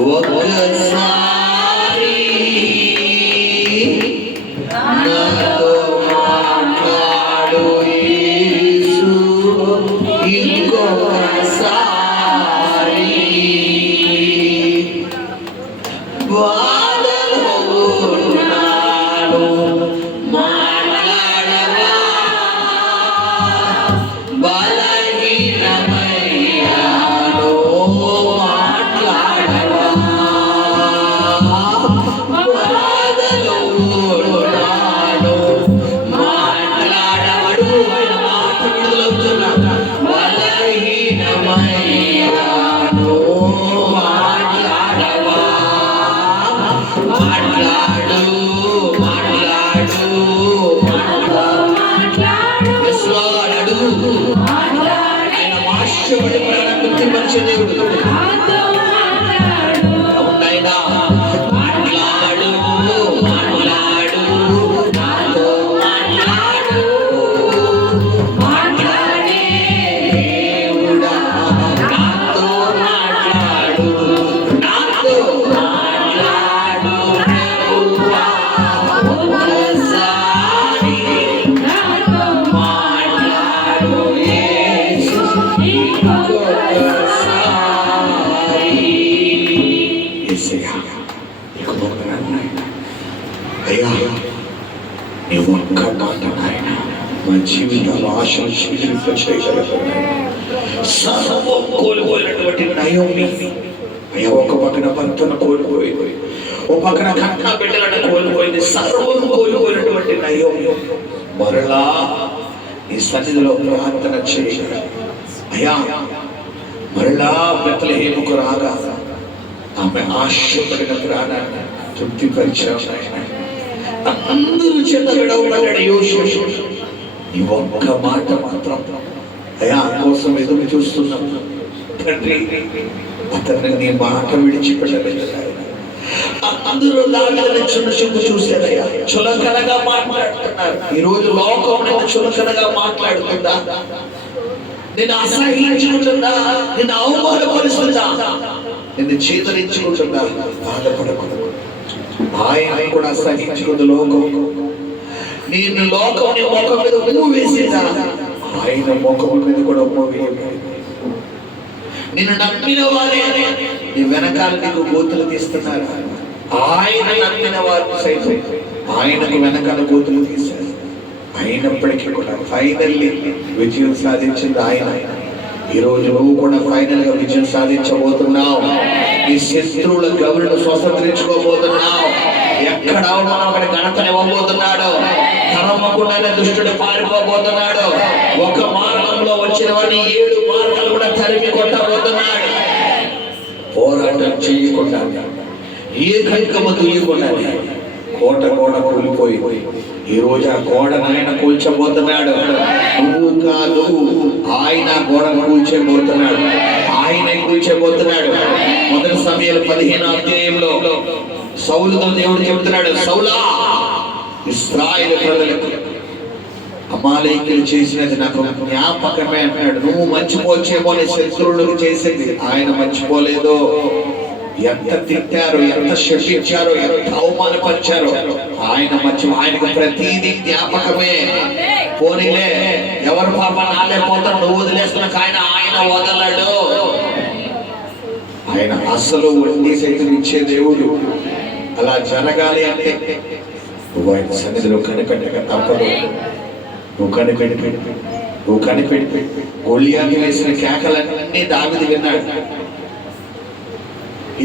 我昨天 వాష్యపడి ప్రారంభించే దేవుడు. నీకు వందనాలు నాయనా. అయ్యా నీ ఒక్క మాట నాయన. మా జీవితాలు ఆశలు సర్వం కోల్పోయినటువంటి నయోమి. అయ్యా ఒక పక్కన భర్తను కోల్పోయింది ఒక పక్కన కన్న బిడ్డలను కోల్పోయింది. సర్వం కోల్పోయినటువంటి నయోమి. మరలా ఈ సన్నిధిలో ప్రార్థన చేయాలి అయ్యా మరలా బెత్తలహేముకు రాగా ఆమె ఆశపడిన ప్రాణాన్ని తృప్తిపరిచావు అందరూ చేత విడవబడ్డాడు యోషు ఈ ఒక్క మాట మాత్రం అయ్యా కోసం ఎదురు చూస్తున్నాం తండ్రి అతన్ని నీ మాట విడిచిపెట్టలేదు అందరూ దావిదని చిన్న చూపు చూశారయ్యా. చులకనగా మాట్లాడుతున్నారు. ఈ రోజు లోకం చులకనగా మాట్లాడుతుందా? నేను అసహించుకుంటున్నా నిన్ను అవమానపరుస్తున్నా. నిన్ను చేతనించుకుంటున్నా బాధపడకూడదు. ఆయన కూడా సహించుకుంది లోకం. నేను లోకం నీ ముఖం మీద ఉమ్ము వేసిందా? ఆయన ముఖం మీద కూడా ఉమ్ము వేయలేదు నిన్ను నమ్మిన వారే నీ వెనకాల నీకు గోతులు తీస్తున్నారు. ఆయన నమ్మిన వారు సైతం. ఆయనకు వెనకాల గోతులు తీశారు. అయినప్పటికీ కూడా ఫైనల్లీ విజయం సాధించింది ఆయన. ఈ రోజు నువ్వు కూడా ఫైనల్గా విజయం సాధించబోతున్నావు. నీ శత్రువుల గౌరవ స్వతంత్రించుకోబోతున్నావు ఎక్కడ అవడం అక్కడ ఘనతనివ్వబోతున్నాడు తరమకుండానే దుష్టుడు పారిపోబోతున్నాడు. ఒక మార్గంలో వచ్చిన వాడిని ఏడు మార్గాలు కూడా తరిమి కొట్టబోతున్నాడు. పోరాటం చేయకుండా ఏ కైకమ దుయ్యకుండా కోట కోట కూలిపోయి ఈ రోజు ఆ గోడ ఆయన కూల్చబోతున్నాడు. నువ్వు కాదు ఆయన గోడను కూల్చబోతున్నాడు. ఆయనే కూల్చబోతున్నాడు. మొదటి సమయంలో పదిహేను అధ్యాయంలో సౌలుతో దేవుడు చెబుతున్నాడు సౌలా ఇస్రాయిల్ ప్రజలకు అమాలయకులు చేసినది నాకు జ్ఞాపకమే అన్నాడు. నువ్వు మర్చిపోవచ్చేమో అని శత్రువులకు చేసింది. ఆయన మర్చిపోలేదు. ఎంత తిట్టారో ఎంత శపించారో ఎంత అవమానపరిచారో ఆయన మంచి ఆయనకు ప్రతిదీ జ్ఞాపకమే. పోనీలే ఎవరు పాప నాలే పోతాడు నువ్వు వదిలేస్తున్న ఆయన ఆయన వదలడు. ఆయన అసలు వడ్డీ సైతం ఇచ్చే దేవుడు. అలా జరగాలి అంటే నువ్వు ఆయన సన్నిధిలో కనిపెట్టక తప్పదు. నువ్వు కనిపెట్టి నువ్వు కనిపెట్టి గొల్లియాకి వేసిన కేకలన్నీ దావిది విన్నాడు.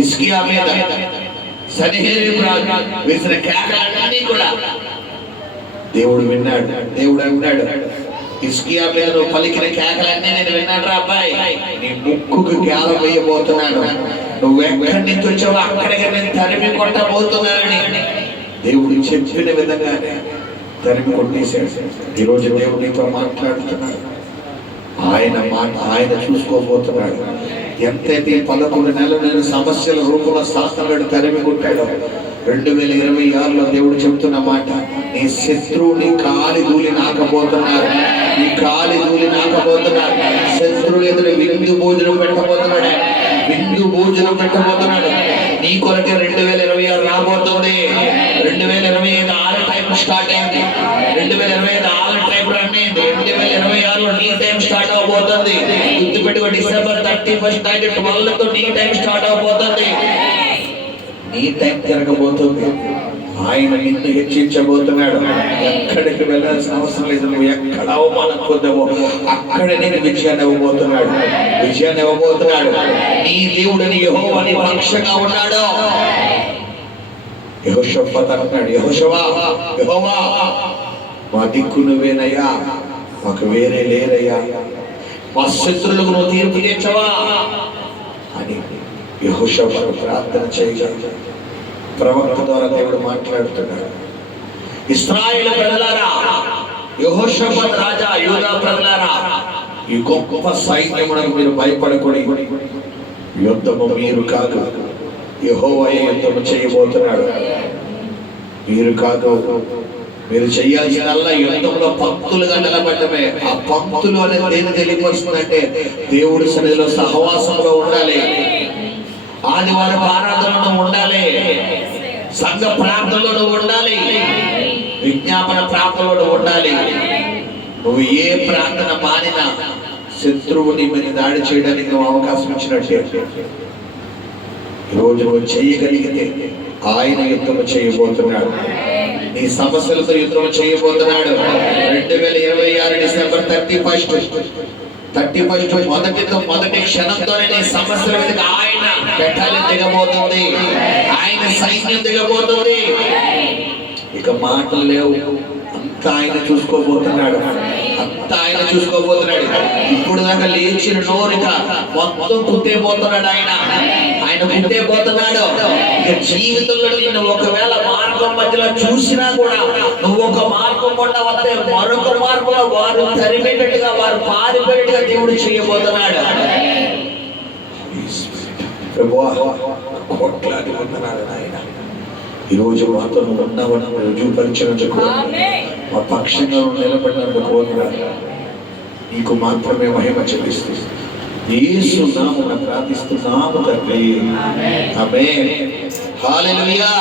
ఇస్కియా మీద సనిహేరి వేసిన కేకలన్నీ కూడా దేవుడు విన్నాడు దేవుడు అన్నాడు ఇస్కియా మీద పలికిన కేకలన్నీ నేను విన్నాడు రా అబ్బాయి. నీ ముక్కుకు కేల వేయబోతున్నాడు. నువ్వు ఎక్కడి నుంచి వచ్చావో అక్కడికి నేను తరిమి కొట్టబోతున్నానని దేవుడు చెప్పిన విధంగా తరిమి కొట్టేశాడు. ఈరోజు దేవుడు నీతో మాట్లాడుతున్నాడు. ఆయన మాట ఆయన చూసుకోబోతున్నాడు. ఎంతైతే పదకొండు నెలలు నేను సమస్యల రూపంలో శాస్త్రాలు తరిమి కొట్టాడో రెండు వేల ఇరవై ఆరులో దేవుడు చెప్తున్న మాట నీ శత్రువుని కాలి దూలి నాకపోతున్నారు నీ కాలి దూలి నాకపోతున్నారు శత్రువు ఎదురు విందు భోజనం పెట్టబోతున్నాడు. విందు భోజనం పెట్టబోతున్నాడు. నీ కొరకే రెండు వేల ఇరవై ఆరు రాబోతుంది. రెండు వేల ఇరవై ఐదు ఆరు టైం స్టార్ట్ అయింది. రెండు వేల ఇరవై ఐదు ఆరు టైం రన్ అయింది. రెండు వేల ఇరవై ఆరులో నీ టైం స్టార్ట్ అవబోతుంది గుర్తుపెట్టుకో డిసెంబర్ థర్టీ ఫస్ట్ నైట్ ట్వెల్వ్తో నీ టైం స్టార్ట్ అవబోతుంది. నీ టైం తిరగబోతుంది ఆయన నిన్ను హెచ్చించబోతున్నాడు. ఎక్కడికి వెళ్ళాల్సిన అవసరం లేదు నువ్వు ఎక్కడ అవమానం పొందవో అక్కడ నేను విజయాన్ని ఇవ్వబోతున్నాడు. విజయాన్ని ఇవ్వబోతున్నాడు. నీ దేవుడిని యహో అని పక్షంగా ఉన్నాడు. యెహోషాఫాత్ అంటున్నాడు యహోషవా యహోవా మా దిక్కు నువ్వేనయ్యా మాకు వేరే లేరయ్యా. మా శత్రులకు నువ్వు తీర్పు తీర్చవా అని యెహోషాఫాత్ ప్రార్థన చేయగా ప్రవక్త ద్వారా దేవుడు మాట్లాడుతున్నాడు। ఇస్రాయిల్ ప్రజలారా యెహోషాఫాత్ రాజా యూదా ప్రజలారా ఈ గొప్ప సైన్యమునకు మీరు భయపడకూడదు యుద్ధము మీరు కాదు యెహోవాయే యుద్ధము చేయబోతున్నాడు. మీరు కాదు మీరు చేయాల్సినల్లా యుద్ధంలో పంక్తులుగా నిలబడమే ఆ పంక్తులు అనేది దేని తెలియపరుస్తుందంటే దేవుడి సన్నిధిలో సహవాసంలో ఉండాలి. ఆదివారం ఆరాధనలో ఉండాలి. సంఘ ప్రార్థనలో ఉండాలి. విజ్ఞాపన ప్రార్థనలో ఉండాలి. నువ్వు ఏ ప్రార్థన మానినా శత్రువుని మీద దాడి చేయడానికి నువ్వు అవకాశం ఇచ్చినట్టే. ఈరోజు నువ్వు చేయగలిగితే ఆయన యుద్ధం చేయబోతున్నాడు. నీ సమస్యలతో యుద్ధం చేయబోతున్నాడు. రెండు వేల ఇరవై ఆరు December thirty first. Thirty first మొదటితో మొదటి క్షణంతోనే నీ సమస్యల మీద ఆయన పెట్టాలి దిగబోతుంది. ఆయన సైన్యం దిగబోతుంది. ఇక మాటలు లేవు. అంత ఆయన చూసుకోబోతున్నాడు. అంత ఆయన చూసుకోబోతున్నాడు. ఇప్పుడు దాకా లేచిన నోరిక మొత్తం కుట్టేపోతున్నాడు ఆయన. ఆయన కుట్టేపోతున్నాడు ఇక జీవితంలో నిన్ను ఒకవేళ మార్గం మధ్యలో చూసినా కూడా నువ్వు ఒక మార్గం కూడా వస్తే మరొక మార్గంలో వారు తరిమేటట్టుగా వారు పారిపోయేట్టుగా దేవుడు చేయబోతున్నాడు. ప్రభువా, కోట్లాది వందనాలు నాయన. ఈరోజు మాతో నువ్వు ఉన్నావని రుజువుపరిచినందుకు మా పక్షంగా నిలబడినందుకు. నీకు మాత్రమే మహిమ చెల్లిస్తూ యేసు నామమున ప్రార్థిస్తున్నాము తండ్రి. ఆమేన్. హల్లెలూయా.